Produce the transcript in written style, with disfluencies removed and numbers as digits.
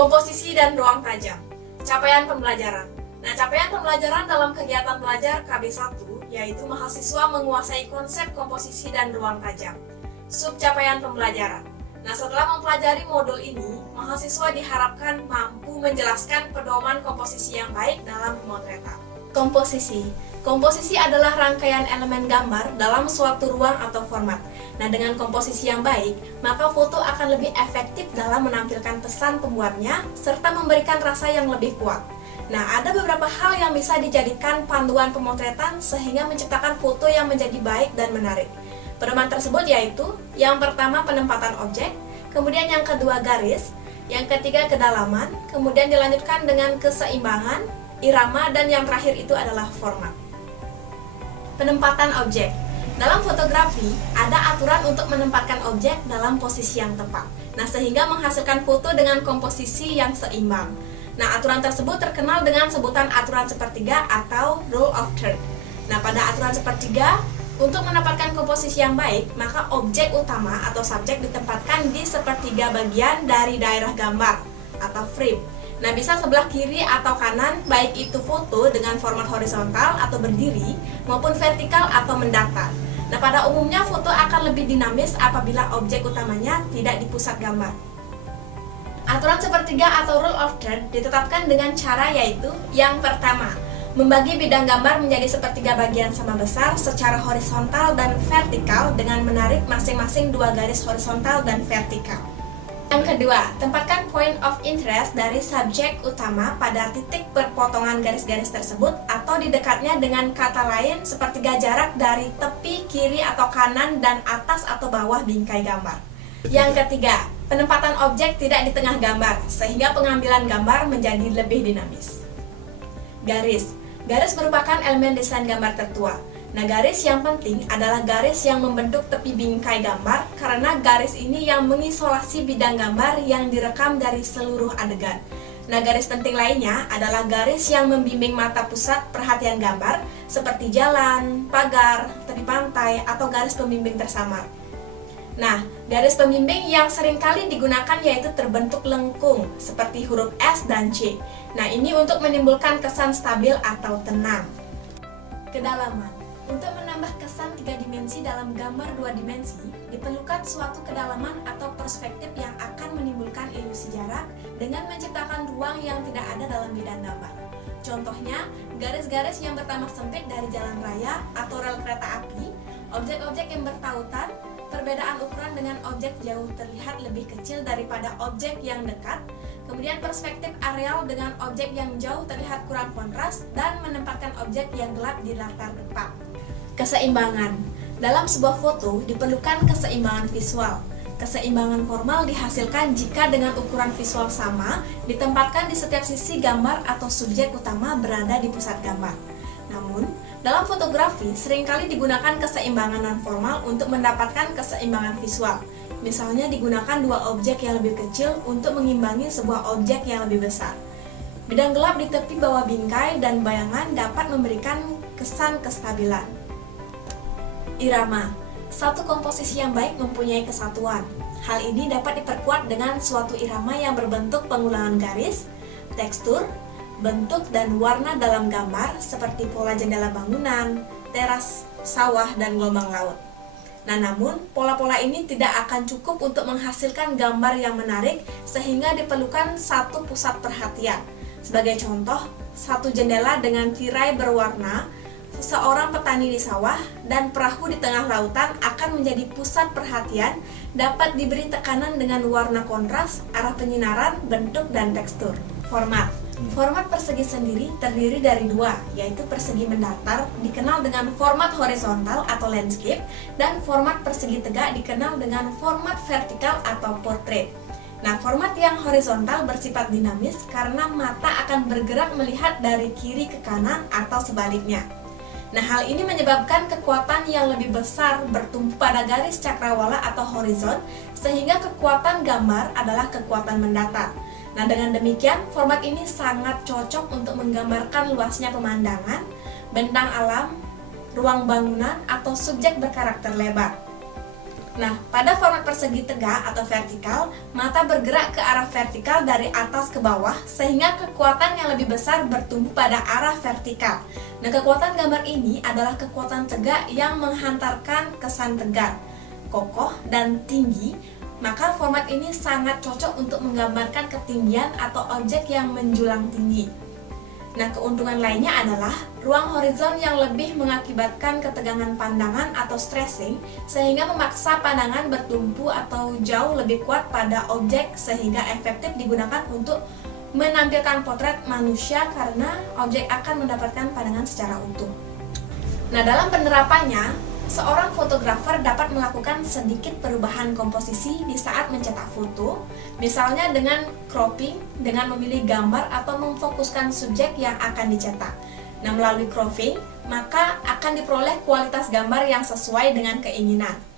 Komposisi dan ruang tajam. Capaian pembelajaran. Nah, capaian pembelajaran dalam kegiatan belajar KB1 yaitu mahasiswa menguasai konsep komposisi dan ruang tajam. Subcapaian pembelajaran. Nah, setelah mempelajari modul ini, mahasiswa diharapkan mampu menjelaskan pedoman komposisi yang baik dalam pemotretan. Komposisi. Komposisi adalah rangkaian elemen gambar dalam suatu ruang atau format. Nah, dengan komposisi yang baik, maka foto akan lebih efektif dalam menampilkan pesan pembuatnya, serta memberikan rasa yang lebih kuat. Nah, ada beberapa hal yang bisa dijadikan panduan pemotretan sehingga menciptakan foto yang menjadi baik dan menarik. Pedoman tersebut yaitu, yang pertama penempatan objek, kemudian yang kedua garis, yang ketiga kedalaman, kemudian dilanjutkan dengan keseimbangan, irama, dan yang terakhir itu adalah format. Penempatan objek. Dalam fotografi, ada aturan untuk menempatkan objek dalam posisi yang tepat. Nah, sehingga menghasilkan foto dengan komposisi yang seimbang. Nah, aturan tersebut terkenal dengan sebutan aturan sepertiga atau rule of third. Nah, pada aturan sepertiga, untuk mendapatkan komposisi yang baik, maka objek utama atau subjek ditempatkan di sepertiga bagian dari daerah gambar atau frame. Nah, bisa sebelah kiri atau kanan, baik itu foto dengan format horizontal atau berdiri, maupun vertikal atau mendatar. Nah, pada umumnya foto akan lebih dinamis apabila objek utamanya tidak di pusat gambar. Aturan sepertiga atau rule of third ditetapkan dengan cara yaitu, yang pertama, membagi bidang gambar menjadi sepertiga bagian sama besar secara horizontal dan vertikal dengan menarik masing-masing dua garis horizontal dan vertikal. Yang kedua, tempatkan point of interest dari subjek utama pada titik perpotongan garis-garis tersebut atau di dekatnya dengan kata lain sepertiga jarak dari tepi kiri atau kanan dan atas atau bawah bingkai gambar. Yang ketiga, penempatan objek tidak di tengah gambar sehingga pengambilan gambar menjadi lebih dinamis. Garis. Garis merupakan elemen desain gambar tertua. Nah, garis yang penting adalah garis yang membentuk tepi bingkai gambar karena garis ini yang mengisolasi bidang gambar yang direkam dari seluruh adegan. Nah, garis penting lainnya adalah garis yang membimbing mata pusat perhatian gambar seperti jalan, pagar, tepi pantai, atau garis pembimbing tersamar. Nah, garis pembimbing yang seringkali digunakan yaitu terbentuk lengkung seperti huruf S dan C. Nah, ini untuk menimbulkan kesan stabil atau tenang. Kedalaman. Untuk menambah kesan 3 dimensi dalam gambar 2 dimensi, diperlukan suatu kedalaman atau perspektif yang akan menimbulkan ilusi jarak dengan menciptakan ruang yang tidak ada dalam bidang gambar. Contohnya, garis-garis yang bertambah sempit dari jalan raya atau rel kereta api, objek-objek yang bertautan, perbedaan ukuran dengan objek jauh terlihat lebih kecil daripada objek yang dekat, kemudian perspektif areal dengan objek yang jauh terlihat kurang kontras, dan menempatkan objek yang gelap di latar depan. Keseimbangan. Dalam sebuah foto diperlukan keseimbangan visual. Keseimbangan formal dihasilkan jika dengan ukuran visual sama ditempatkan di setiap sisi gambar atau subjek utama berada di pusat gambar. Namun, dalam fotografi seringkali digunakan keseimbangan non-formal untuk mendapatkan keseimbangan visual. Misalnya digunakan dua objek yang lebih kecil untuk mengimbangi sebuah objek yang lebih besar. Bidang gelap di tepi bawah bingkai dan bayangan dapat memberikan kesan kestabilan. Irama. Satu komposisi yang baik mempunyai kesatuan. Hal ini dapat diperkuat dengan suatu irama yang berbentuk pengulangan garis, tekstur, bentuk, dan warna dalam gambar seperti pola jendela bangunan, teras, sawah, dan gelombang laut. Nah, namun pola-pola ini tidak akan cukup untuk menghasilkan gambar yang menarik sehingga diperlukan satu pusat perhatian. Sebagai contoh, satu jendela dengan tirai berwarna, seorang petani di sawah, dan perahu di tengah lautan akan menjadi pusat perhatian, dapat diberi tekanan dengan warna kontras, arah penyinaran, bentuk, dan tekstur. Format. Format persegi sendiri terdiri dari dua, yaitu persegi mendatar dikenal dengan format horizontal atau landscape, dan format persegi tegak dikenal dengan format vertikal atau portrait. Nah, format yang horizontal bersifat dinamis karena mata akan bergerak melihat dari kiri ke kanan atau sebaliknya. Nah, hal ini menyebabkan kekuatan yang lebih besar bertumpu pada garis cakrawala atau horizon, sehingga kekuatan gambar adalah kekuatan mendatar. Nah, dengan demikian, format ini sangat cocok untuk menggambarkan luasnya pemandangan, bentang alam, ruang bangunan, atau subjek berkarakter lebar. Nah, pada format persegi tegak atau vertikal, mata bergerak ke arah vertikal dari atas ke bawah sehingga kekuatan yang lebih besar bertumbuh pada arah vertikal. Nah, kekuatan gambar ini adalah kekuatan tegak yang menghantarkan kesan tegak, kokoh, dan tinggi. Maka format ini sangat cocok untuk menggambarkan ketinggian atau objek yang menjulang tinggi. Nah, keuntungan lainnya adalah ruang horizon yang lebih mengakibatkan ketegangan pandangan atau stressing sehingga memaksa pandangan bertumpu atau jauh lebih kuat pada objek sehingga efektif digunakan untuk menampilkan potret manusia karena objek akan mendapatkan pandangan secara utuh. Nah, dalam penerapannya, seorang fotografer dapat melakukan sedikit perubahan komposisi di saat mencetak foto, misalnya dengan cropping, dengan memilih gambar atau memfokuskan subjek yang akan dicetak. Nah, melalui cropping, maka akan diperoleh kualitas gambar yang sesuai dengan keinginan.